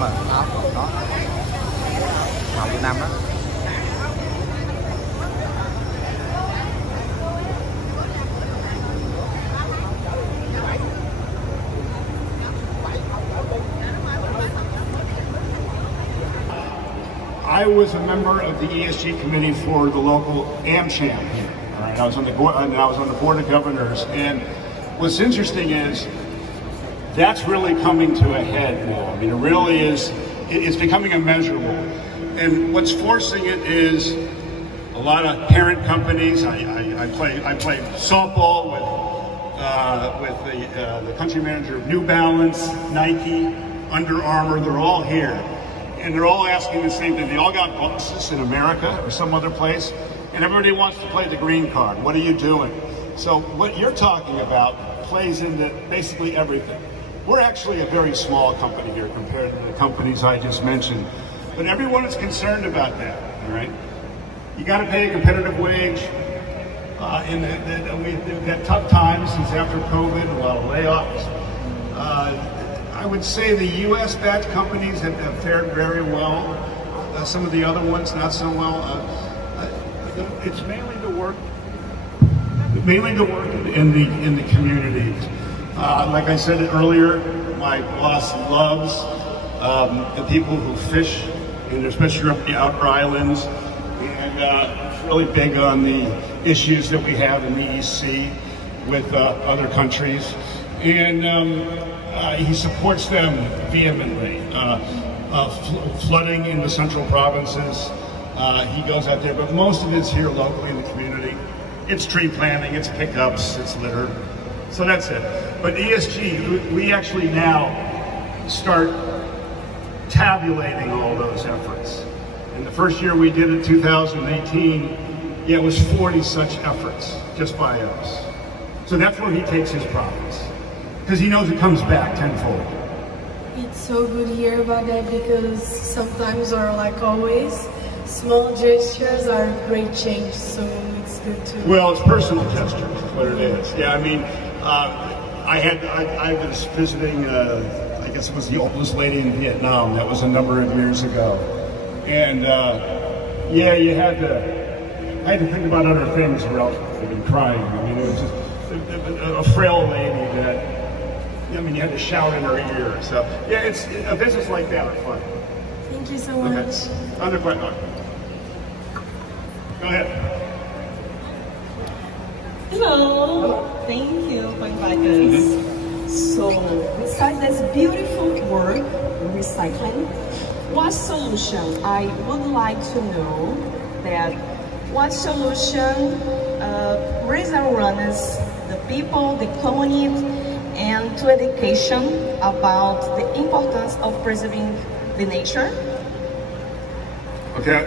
Nam rồi, đó, màu Việt Nam đó. I was a member of the ESG committee for the local AmCham here. All right, I was on the board, and I was on the board of governors. And what's interesting is that's really coming to a head now. I mean, it really is. It's becoming immeasurable. And what's forcing it is a lot of parent companies. I play softball with the country manager of New Balance, Nike, Under Armour. They're all here. And they're all asking the same thing. They all got bosses in America or some other place, and everybody wants to play the green card. What are you doing? So what you're talking about plays into basically everything. We're actually a very small company here compared to the companies I just mentioned, but everyone is concerned about that, all right? You got to pay a competitive wage. We've had tough times since after COVID, a lot of layoffs. I would say the U.S. batch companies have fared very well. Some of the other ones not so well. It's mainly the work in the communities. Like I said earlier, my boss loves the people who fish, and especially up the outer islands, and really big on the issues that we have in the East Sea with other countries. And he supports them vehemently. Flooding in the central provinces, he goes out there, but most of it's here locally in the community. It's tree planting, it's pickups, it's litter. So that's it. But ESG, we actually now start tabulating all those efforts. And the first year we did it, 2018, yeah, it was 40 such efforts just by us. So that's where he takes his profits, because he knows it comes back tenfold. It's so good to hear about that, because sometimes, or like always, small gestures are great change, so it's good to... Well, it's personal gestures is what it is. Yeah, I mean, I was visiting, I guess it was the oldest lady in Vietnam. That was a number of years ago. And yeah, I had to think about other things or else I'd be crying. I mean, it was just a frail lady that, I mean, you had to shout in her ear. So, yeah, it's a business like that are fun. Thank you so much. Other question. Go ahead. Hello. Thank you for inviting us. So, besides this beautiful work, recycling, what solution I would like to know that what solution raise awareness, the people, the community, and to education about the importance of preserving the nature? Okay,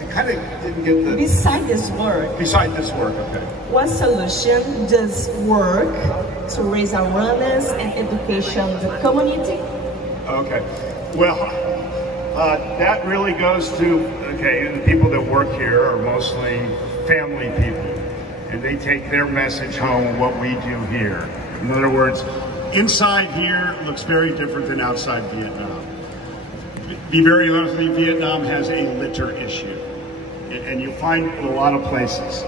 I kind of didn't get the... Beside this work, okay. What solution does work to raise awareness and education the community? Okay, well, that really goes to, okay, the people that work here are mostly family people, and they take their message home, what we do here. In other words, inside here looks very different than outside Vietnam. Be very honest with you, Vietnam has a litter issue, and you find it in a lot of places.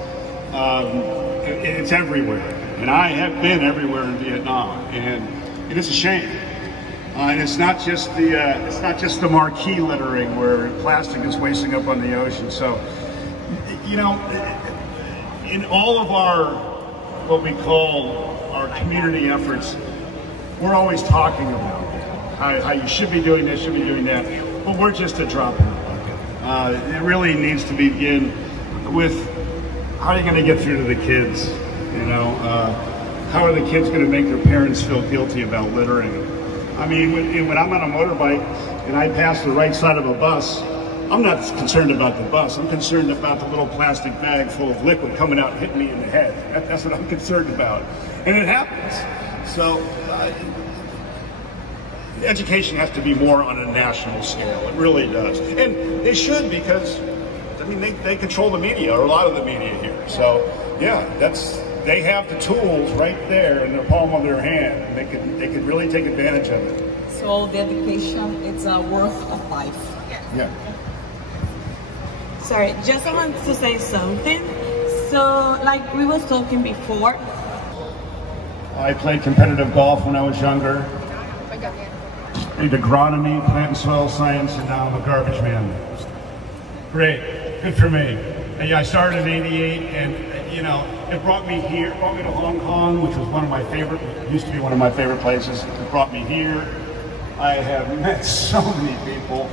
It's everywhere, and I have been everywhere in Vietnam, and it is a shame. And it's not just the marquee littering where plastic is wasting up on the ocean. So, you know, in all of our what we call our community efforts, we're always talking about how you should be doing this, should be doing that, but we're just a drop in the bucket. It really needs to begin with how are you going to get through to the kids? You know, how are the kids going to make their parents feel guilty about littering? I mean, when I'm on a motorbike and I pass the right side of a bus, I'm not concerned about the bus. I'm concerned about the little plastic bag full of liquid coming out and hitting me in the head. That's what I'm concerned about. And it happens. So education has to be more on a national scale. It really does. And they should, because, I mean, they control the media, or a lot of the media here. So, yeah, they have the tools right there in the palm of their hand. They could really take advantage of it. So dedication, it's a worth of life. Yeah. Sorry, just I want to say something. So, like we was talking before. I played competitive golf when I was younger. Did agronomy, plant and soil science, and now I'm a garbage man. Great, good for me. And, yeah, I started in '88, and you know, it brought me here, brought me to Hong Kong, which was one of my favorite, used to be one of my favorite places. It brought me here. I have met so many people.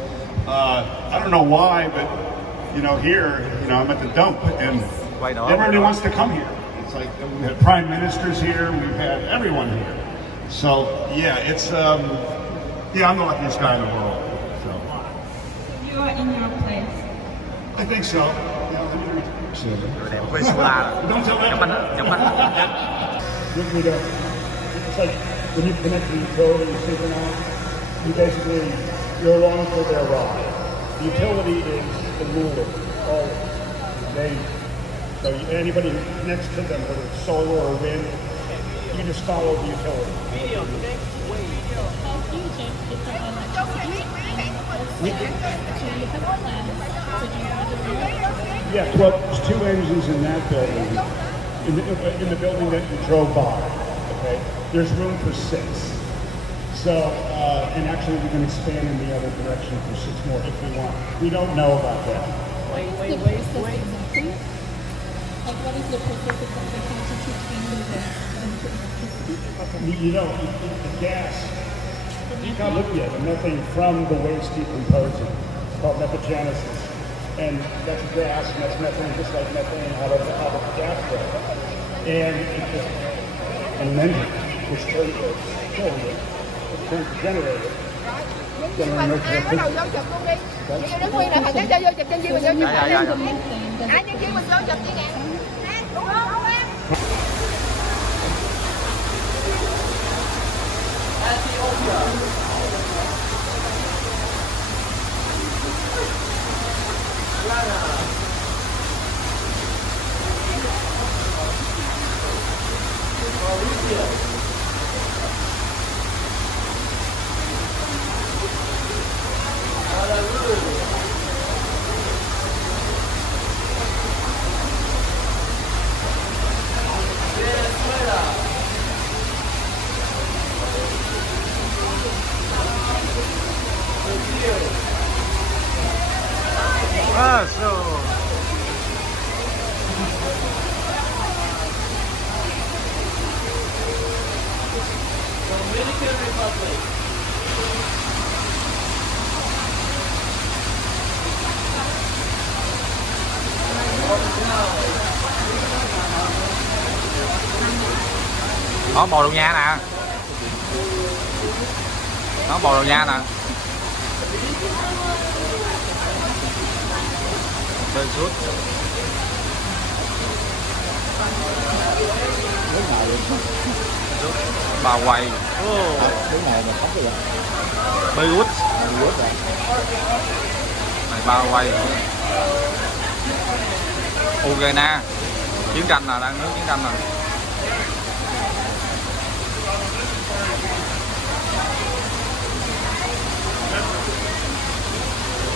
I don't know why, but you know, here, you know, I'm at the dump, and everybody wants to come here. It's like we've had prime ministers here, we've had everyone here. So yeah, it's yeah, I'm the luckiest guy in the world. So You are in your place. I think so. Yeah, don't tell them. It's like when you connect the utility, you synchronize. You basically, you're along for their ride. The utility is the ruler. So anybody who connects to them, whether it's solar or wind, you just follow the utility. Yeah, well, there's 2 engines in that building. In the building that you drove by, okay? There's room for 6. So, and actually we can expand in the other direction for 6 more if we want. We don't know about that. Wait. Like, what is the process exactly to change You know, the gas, you can't look yet, the methane from the waste decomposing. It's called methagenesis. And that's gas, and that's methane, just like methane out of the gas well. And it's just an engine, which turns the generator. Đó, Bồ Đào Nha nè. Đó, Bồ Đào Nha nè. Chơi suốt. Bà quay. Beirut. Này ba quay. Ukraine. Chiến tranh là đang nước chiến tranh rồi.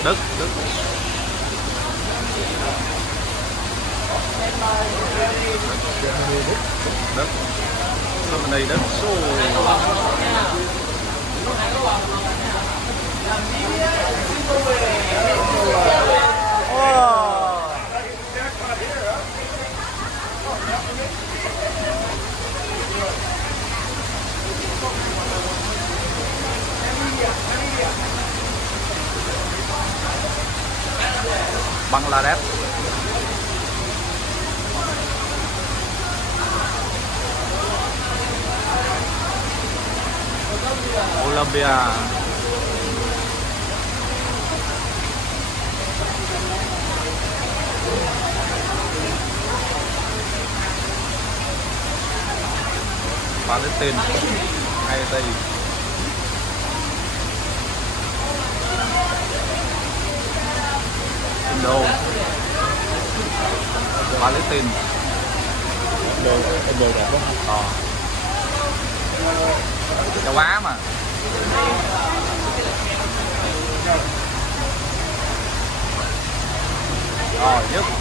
Đức. Germany, Đức. Bangladesh. Colombia. Palestine. Haiti. Indo. Palestine. Indo đẹp quá. Châu Á mà. nhất.